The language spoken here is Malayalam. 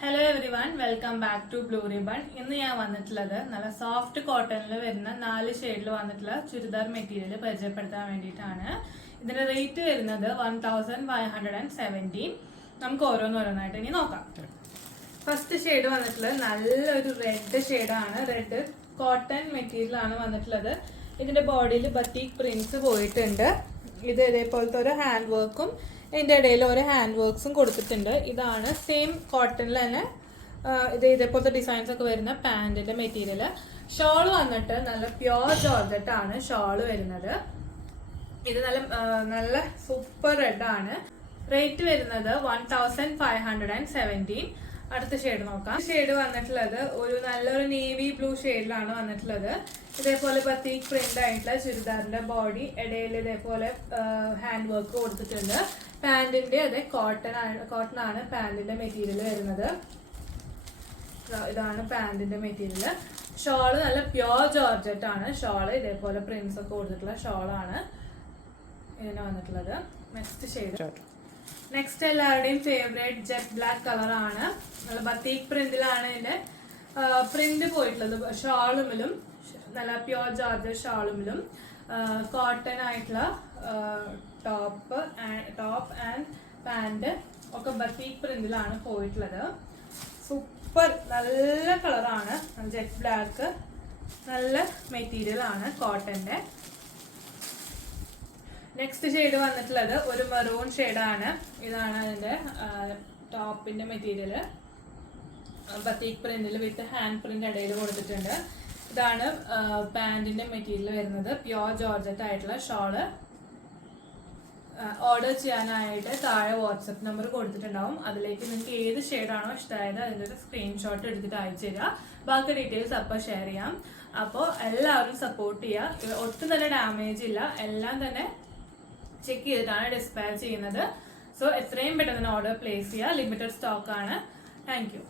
Hello everyone, welcome back to Blue Ribbon. ഇന്ന് ഞാൻ വന്നിട്ടുള്ളത് നല്ല സോഫ്റ്റ് കോട്ടണിൽ വരുന്ന 4 ഷെയ്ഡിൽ വന്നിട്ടുള്ള ചുരിദാർ മെറ്റീരിയൽ പരിചയപ്പെടുത്താൻ വേണ്ടിയിട്ടാണ്. ഇതിന്റെ റേറ്റ് വരുന്നത് 1517. നമുക്ക് ഓരോന്നായിട്ട് ഇനി നോക്കാം. ഫസ്റ്റ് ഷെയ്ഡ് വന്നിട്ടുള്ളത് നല്ലൊരു റെഡ് ഷെയ്ഡാണ്. റെഡ് കോട്ടൺ മെറ്റീരിയൽ ആണ് വന്നിട്ടുള്ളത്. ഇതിന്റെ ബോഡിയിൽ ബത്തീക് പ്രിന്റ്സ് പോയിട്ടുണ്ട്. ഇത് ഇതേപോലത്തെ ഒരു ഹാൻഡ് വർക്കും ഇതിന്റെ ഇടയിൽ ഒരു ഹാൻഡ് വർക്ക്സും കൊടുത്തിട്ടുണ്ട്. ഇതാണ് സെയിം കോട്ടണിൽ തന്നെ ഇതേപോലത്തെ ഡിസൈൻസ് ഒക്കെ വരുന്ന പാന്റിന്റെ മെറ്റീരിയൽ. ഷോള് വന്നിട്ട് നല്ല പ്യോർ ജോർജറ്റ് ആണ് ഷോള് വരുന്നത്. ഇത് നല്ല സൂപ്പർ റെഡ് ആണ്. റേറ്റ് വരുന്നത് 1517. അടുത്ത ഷെയ്ഡ് നോക്കാം. ഷെയ്ഡ് വന്നിട്ടുള്ളത് ഒരു നല്ലൊരു നേവി ബ്ലൂ ഷെയ്ഡിലാണ് വന്നിട്ടുള്ളത്. ഇതേപോലെ ബത്തീക് പ്രിന്റ് ആയിട്ടുള്ള ചുരിദാറിന്റെ ബോഡി ഇടയിൽ ഇതേപോലെ ഹാൻഡ് വർക്ക് കൊടുത്തിട്ടുണ്ട്. പാന്റിന്റെ അതെ കോട്ടൺ ആണ് പാന്റിന്റെ മെറ്റീരിയൽ വരുന്നത്. ഇതാണ് പാന്റിന്റെ മെറ്റീരിയൽ. ഷോള് നല്ല പ്യോർ ജോർജറ്റ് ആണ്. ഷോള് ഇതേപോലെ പ്രിന്റ്സ് ഒക്കെ കൊടുത്തിട്ടുള്ള ഷോളാണ് ഇതിന് വന്നിട്ടുള്ളത്. നെക്സ്റ്റ് എല്ലാവരുടെയും ഫേവറേറ്റ് ജെറ്റ് ബ്ലാക്ക് കളർ ആണ്. നല്ല ബത്തീക് പ്രിന്റിലാണ് ഇതിന്റെ പ്രിന്റ് പോയിട്ടുള്ളത്. ഷോളുമിലും നല്ല പ്യോർ ജോർജറ്റ് ഷോളുമിലും കോട്ടൺ ആയിട്ടുള്ള ടോപ്പ് ആൻഡ് പാന്റ് ഒക്കെ ബത്തീക് പ്രിന്റിലാണ് പോയിട്ടുള്ളത്. സൂപ്പർ നല്ല കളറാണ്. ജെറ്റ് ബ്ലാക്ക് നല്ല മെറ്റീരിയൽ ആണ് കോട്ടന്റെ. നെക്സ്റ്റ് ഷെയ്ഡ് വന്നിട്ടുള്ളത് ഒരു മെറൂൺ ഷെയ്ഡാണ്. ഇതാണ് അതിന്റെ ടോപ്പിന്റെ മെറ്റീരിയൽ. ബത്തീക് പ്രിന്റിൽ വിത്ത് ഹാൻഡ് പ്രിന്റ് ഇടയിൽ കൊടുത്തിട്ടുണ്ട്. ഇതാണ് പാന്റിന്റെ മെറ്റീരിയൽ വരുന്നത്. പ്യോർ ജോർജറ്റ് ആയിട്ടുള്ള ഷോള്. ഓർഡർ ചെയ്യാനായിട്ട് താഴെ വാട്സപ്പ് നമ്പർ കൊടുത്തിട്ടുണ്ടാവും. അതിലേക്ക് നിങ്ങൾക്ക് ഏത് ഷെയ്ഡാണോ ഇഷ്ടമായത് അതിൻ്റെ ഒരു സ്ക്രീൻഷോട്ട് എടുത്തിട്ട് അയച്ചു തരിക. ബാക്കി ഡീറ്റെയിൽസ് അപ്പോൾ ഷെയർ ചെയ്യാം. അപ്പോൾ എല്ലാവരും സപ്പോർട്ട് ചെയ്യുക. ഒട്ടും തന്നെ ഡാമേജ് ഇല്ല. എല്ലാം തന്നെ ചെക്ക് ചെയ്തിട്ടാണ് ഡിസ്പാച്ച് ചെയ്യുന്നത്. സോ എത്രയും പെട്ടെന്ന് ഓർഡർ പ്ലേസ് ചെയ്യുക. ലിമിറ്റഡ് സ്റ്റോക്ക് ആണ്. Thank you.